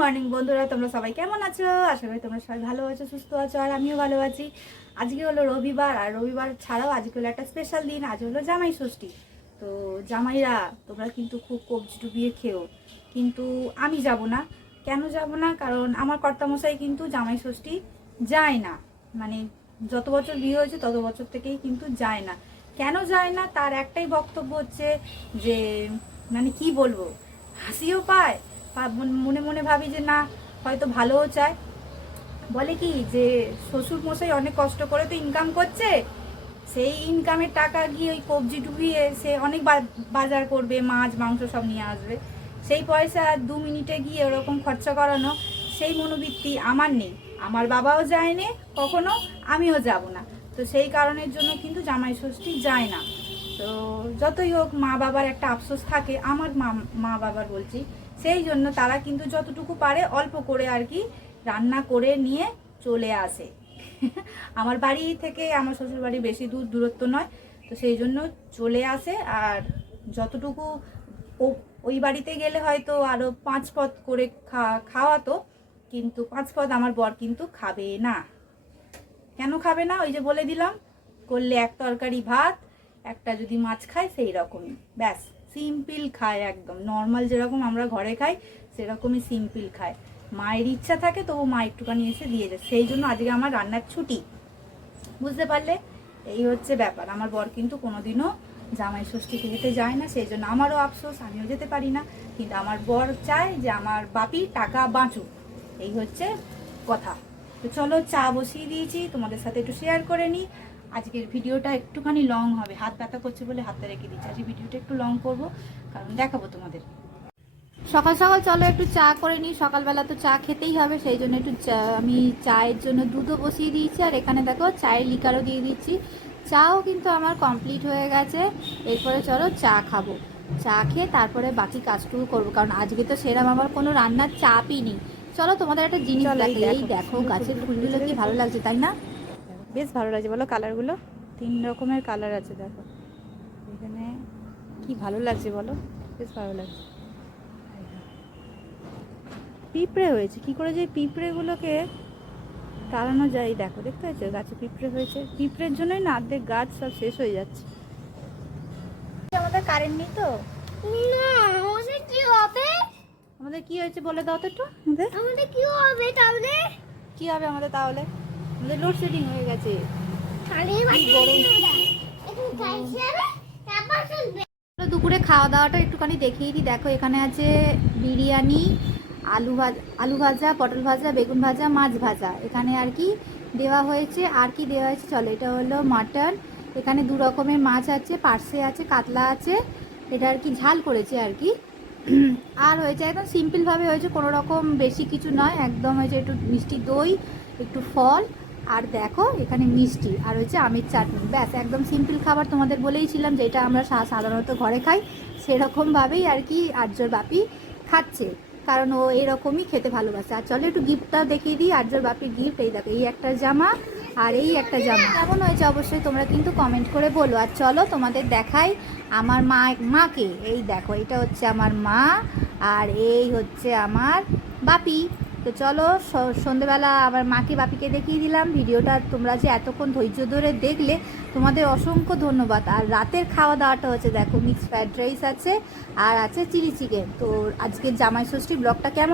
Morning বন্ধুরা, তোমরা সবাই কেমন আছো? আশা করি তোমরা সবাই ভালো আছো, সুস্থ আছো, আর আমিও ভালো আছি। আজকে হলো রবিবার, আর রবিবার ছাড়াও আজকে হলো একটা স্পেশাল দিন। আজ হলো জামাই ষষ্ঠী। তো জামাইরা তোমরা কিন্তু খুব কবজি ডুবিয়ে খেও, কিন্তু আমি যাব না। কেন যাব না? কারণ আমার কর্তামশাই কিন্তু জামাই ষষ্ঠী যায় না। মানে যত বছর বিয়ে হয়েছে তত বছর থেকেই কিন্তু যায় না। কেন যায় না তার একটাই বক্তব্য হচ্ছে যে, মানে কি বলবো, হাসিও পায়, মনে মনে ভাবি যে না, হয়তো ভালোও চায়। বলে কি যে শ্বশুর মশাই অনেক কষ্ট করে তো ইনকাম করছে, সেই ইনকামের টাকা গিয়ে ওই কবজি ডুবিয়ে সে অনেক বাজার করবে, মাছ মাংস সব নিয়ে আসবে। সেই পয়সা 2 মিনিটে গিয়ে ওরকম খরচা করানো, সেই মনোবৃত্তি আমার নেই। আমার বাবাও যায়নি কখনো, আমিও যাব না। তো সেই কারণের জন্য কিন্তু জামাই ষষ্ঠী যায় না। তো যতই হোক মা বাবার একটা আফসোস থাকে, আমার মা বাবার বলছি, সেই জন্য তারা কিন্তু যতটুকু পারে অল্প করে আর কি রান্না করে নিয়ে চলে আসে। আমার বাড়ি থেকে আমার শ্বশুর বাড়ি বেশি দূরত্ব নয়, তো সেই জন্য চলে আসে। আর যতটুকু ওই বাড়িতে গেলে হয়তো আরও 5 পদ করে খাওয়াতো, কিন্তু 5 পদ আমার বর কিন্তু খাবে না। কেন খাবে না? ওই যে বলে দিলাম, করলে এক তরকারি ভাত, একটা যদি মাছ খায় সেই রকমই, ব্যাস সিম্পল খায়, একদম নর্মাল যেরকম আমরা ঘরে খাই সেরকমই সিম্পল খায়। মায়ের ইচ্ছা থাকে তবু মা একটুখানি এসে দিয়ে যায়, সেই জন্য আজকে আমার রান্নার ছুটি। বুঝতে পারলে? এই হচ্ছে ব্যাপার। আমার বর কিন্তু কোনোদিনও জামাই ষষ্ঠী খেতে যায় না, সেই জন্য আমারও আফসোস, আমিও যেতে পারি না। কিন্তু আমার বর চায় যে আমার বাপি টাকা বাঁচুক, এই হচ্ছে কথা। তো চলো, চা বসিয়ে দিয়েছি, তোমাদের সাথে একটু শেয়ার করে নিই। আজকের ভিডিওটা একটুখানি লং হবে, হাত ব্যথা করছে বলে হাতে রেখে দিচ্ছি। আজকে ভিডিওটা একটু লং করব, কারণ দেখাবো তোমাদের। সকাল সকাল চলো একটু চা করে নিই, সকালবেলা তো চা খেতেই হবে, সেই জন্য একটু আমি চায়ের জন্য দুধও বসিয়ে দিয়েছি, আর এখানে দেখো চায়ের লিকারও দিয়ে দিচ্ছি। চাও কিন্তু আমার কমপ্লিট হয়ে গেছে। এরপরে চলো চা খাবো, চা খেয়ে তারপরে বাকি কাজটুকু করবো, কারণ আজকে তো সেরকম আমার কোনো রান্নার চাপই নেই। চলো তোমাদের একটা জিনিস দেখাই। এই দেখো গাছের ফুলগুলো কি ভালো লাগছে, তাই না? বেশ ভালো লাগছে বলো? কালারগুলো 3 রকমের কালার আছে, দেখো এখানে কি ভালো লাগছে বলো? বেশ ভালো লাগছে। পিঁপড়ে হয়েছে, কি করে যে পিঁপড়েগুলোকে তাড়ানো যায়, দেখো, দেখতে পাচ্ছ গাছে পিঁপড়ে হয়েছে। পিঁপড়ের জন্যই না অর্ধেক গাছ সব শেষ হয়ে যাচ্ছে। আমাদের কারেন্ট নেই তো, আমাদের কি হবে? আমাদের কি হয়েছে বলে দাও তো একটু। আমাদের কি হবে তাহলে? কি হবে আমাদের তাহলে? আমাদের লোডশেডিং হয়ে গেছে। দুপুরে খাওয়া দাওয়াটা একটুখানি দেখিয়ে দিই। দেখো এখানে আছে বিরিয়ানি, আলু ভাজা, পটল ভাজা, বেগুন ভাজা, মাছ ভাজা। এখানে আর কি দেওয়া হয়েছে, আর কি দেওয়া হয়েছে চলো। এটা হলো মাটন, এখানে 2 রকমের মাছ আছে, পার্সে আছে, কাতলা আছে। এটা আর কি ঝাল করেছে আর কি। আর হয়েছে একদম সিম্পলভাবে হয়েছে, কোনো রকম বেশি কিছু নয়, একদম হয়েছে একটু মিষ্টি দই, একটু ফল, আর দেখো এখানে মিষ্টি, আর হচ্ছে আমের চাটনি। ব্যাস একদম সিম্পল খাবার, তোমাদের বলেইছিলাম যেটা আমরা সাধারণত ঘরে খাই, সেরকমভাবেই আর কি আর্যর বাপি খাচ্ছে, কারণ ও এরকমই খেতে ভালোবাসে। আর চলো একটু গিফটটা দেখিয়ে দিই, আর্যর বাপির গিফট। এই দেখো, এই একটা জামা আর এই একটা জামা। কেমন হয়েছে অবশ্যই তোমরা কিন্তু কমেন্ট করে বলো। আর চলো তোমাদের দেখাই আমার মাকে। এই দেখো, এটা হচ্ছে আমার মা, আর এই হচ্ছে আমার বাপি। তো চলো সন্ধেবেলা আমার মাকে বাপিকে দেখিয়ে দিলাম। ভিডিওটা তোমরা যে এতক্ষণ ধৈর্য ধরে দেখলে, তোমাদের অসংখ্য ধন্যবাদ। আর রাতের খাওয়া দাওয়াটা হচ্ছে দেখো, মিক্সড ফ্রাইড রাইস আছে, আর আছে চিলি চিকেন। তো আজকের জামাই ষষ্ঠী ব্লগটা কেমন